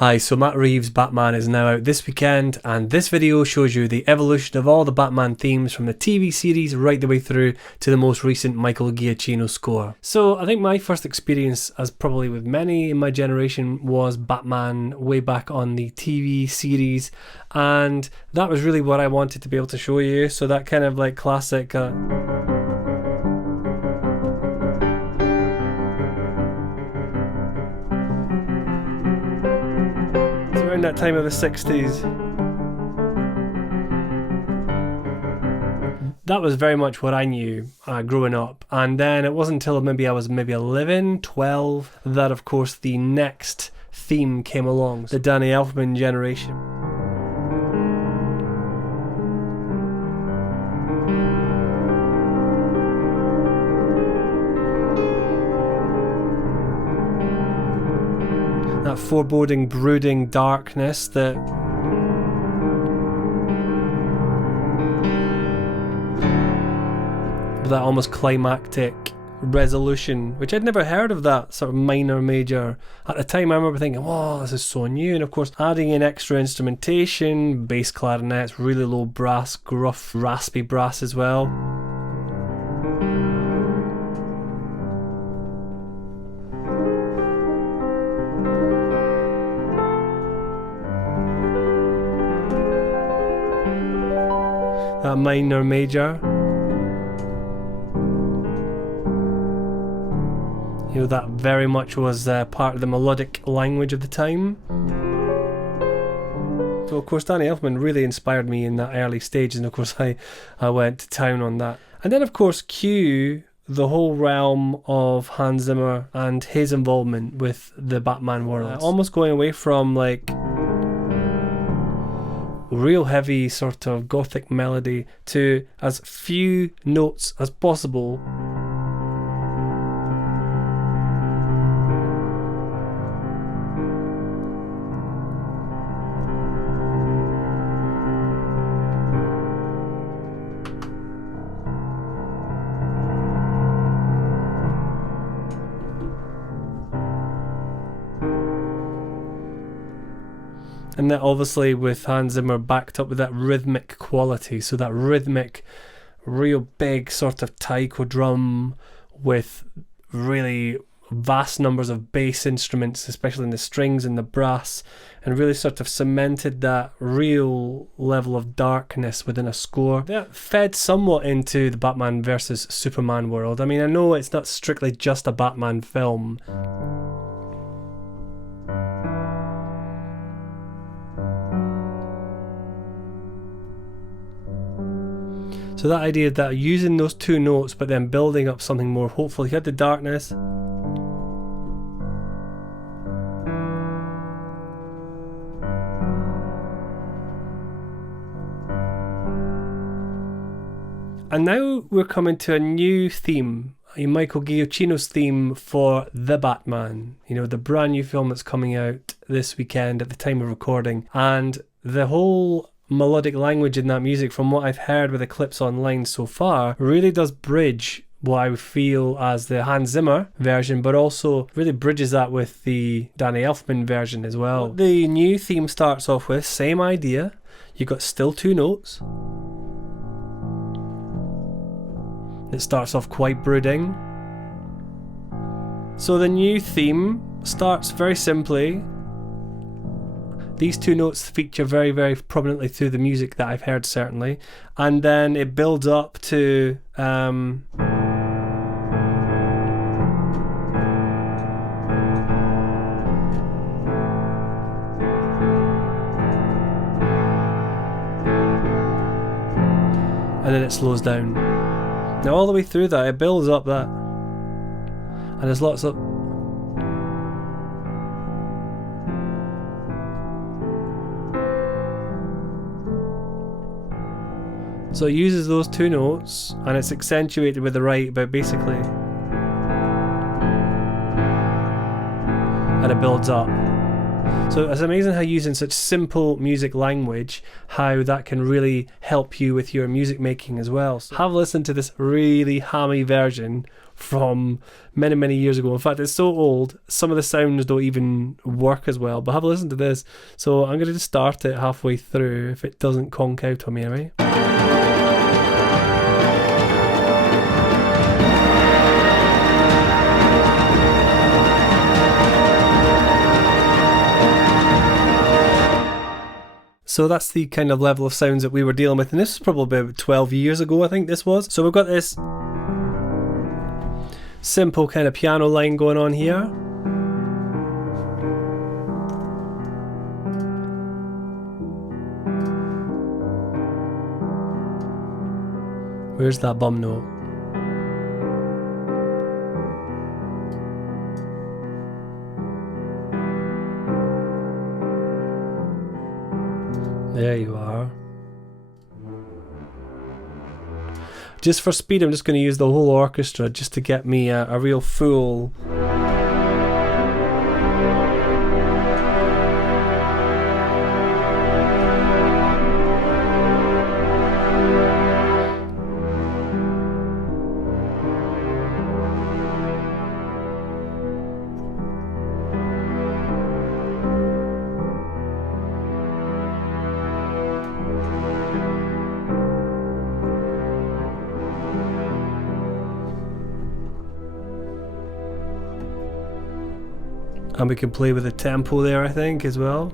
Hi, so Matt Reeves' Batman is now out this weekend, and this video shows you the evolution of all the Batman themes from the TV series right the way through to the most recent Michael Giacchino score. So I think my first experience, as probably with many in my generation, was Batman way back on the TV series, and that was really what I wanted to be able to show you. So that kind of like classic around that time of the 60s. That was very much what I knew growing up, and then it wasn't until I was maybe 11, 12 that of course the next theme came along, the Danny Elfman generation. That foreboding, brooding darkness that almost climactic resolution, which I'd never heard of that sort of minor major. At the time I remember thinking, wow, this is so new, and of course adding in extra instrumentation, bass clarinets, really low brass, gruff, raspy brass as well. That minor major, you know, that very much was part of the melodic language of the time. So of course Danny Elfman really inspired me in that early stage, and of course I went to town on that. And then of course cue the whole realm of Hans Zimmer and his involvement with the Batman world, almost going away from like real heavy sort of gothic melody to as few notes as possible. And that obviously with Hans Zimmer backed up with that rhythmic quality, so that rhythmic, real big sort of taiko drum with really vast numbers of bass instruments, especially in the strings and the brass, and really sort of cemented that real level of darkness within a score. That fed somewhat into the Batman versus Superman world. I mean, I know it's not strictly just a Batman film, so that idea that using those two notes but then building up something more hopeful. You had the darkness, and now we're coming to a new theme, Michael Giacchino's theme for The Batman, you know, the brand new film that's coming out this weekend at the time of recording. And the whole melodic language in that music, from what I've heard with the clips online so far, really does bridge what I feel as the Hans Zimmer version, but also really bridges that with the Danny Elfman version as well. What the new theme starts off with, same idea, you've got still two notes. It starts off quite brooding. So the new theme starts very simply. These two notes feature very, very prominently through the music that I've heard, certainly. And then it builds up to and then it slows down. Now all the way through that, it builds up that. And there's lots of... So it uses those two notes, and it's accentuated with the right, but basically, and it builds up. So it's amazing how using such simple music language, how that can really help you with your music making as well. So have a listen to this really hammy version from many, many years ago. In fact, it's so old, some of the sounds don't even work as well. But have a listen to this. So I'm going to just start it halfway through if it doesn't conk out on me, right? So that's the kind of level of sounds that we were dealing with, and this was probably about 12 years ago, I think this was. So we've got this simple kind of piano line going on here. Where's that bum note? There you are. Just for speed, I'm just going to use the whole orchestra just to get me a real full... And we can play with the tempo there, I think, as well.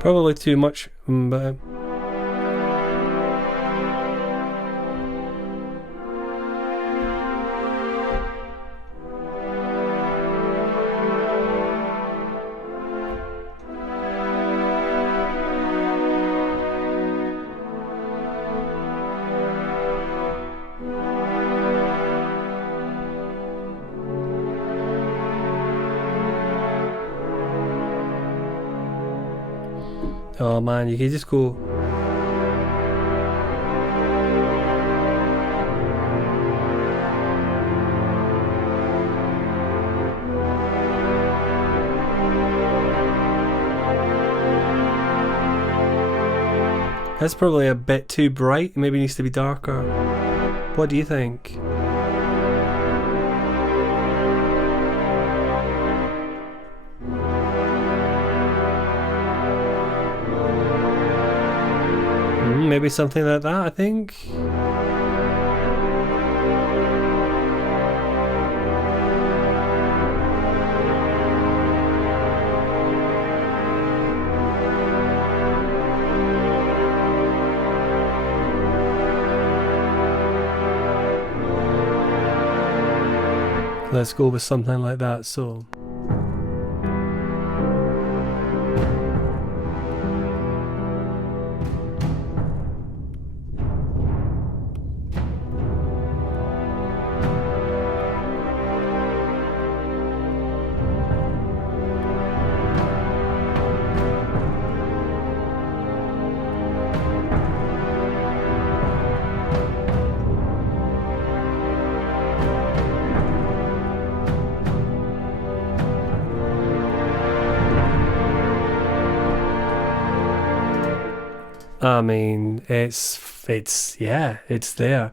Probably too much, but... Oh man, you can just go... That's probably a bit too bright, maybe it needs to be darker. What do you think? Maybe something like that, I think. Let's go with something like that, so... I mean, it's yeah, it's there.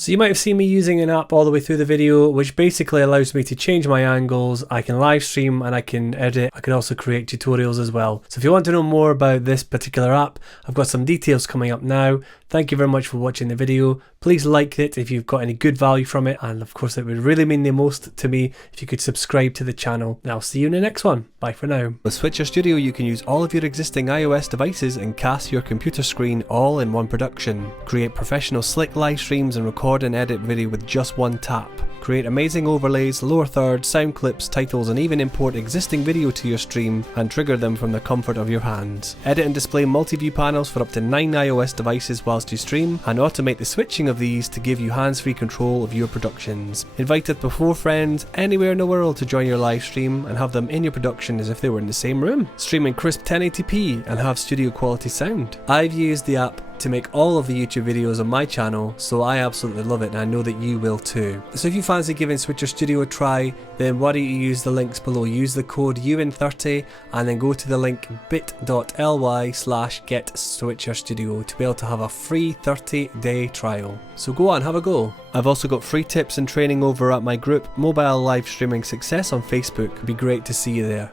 So you might have seen me using an app all the way through the video, which basically allows me to change my angles. I can live stream and I can edit. I can also create tutorials as well. So if you want to know more about this particular app, I've got some details coming up now. Thank you very much for watching the video. Please like it if you've got any good value from it. And of course, it would really mean the most to me if you could subscribe to the channel. And I'll see you in the next one. Bye for now. With Switcher Studio, you can use all of your existing iOS devices and cast your computer screen all in one production. Create professional slick live streams and record and edit video with just one tap. Create amazing overlays, lower thirds, sound clips, titles, and even import existing video to your stream and trigger them from the comfort of your hands. Edit and display multi-view panels for up to 9 iOS devices whilst you stream, and automate the switching of these to give you hands-free control of your productions. Invite up to 4 friends anywhere in the world to join your live stream and have them in your production as if they were in the same room. Stream in crisp 1080p and have studio quality sound. I've used the app to make all of the YouTube videos on my channel, so I absolutely love it and I know that you will too. So if you fancy giving Switcher Studio a try, then why don't you use the links below. Use the code Euan30 and then go to the link bit.ly/getswitcherstudio to be able to have a free 30-day trial. So go on, have a go. I've also got free tips and training over at my group Mobile Live Streaming Success on Facebook. It'd be great to see you there.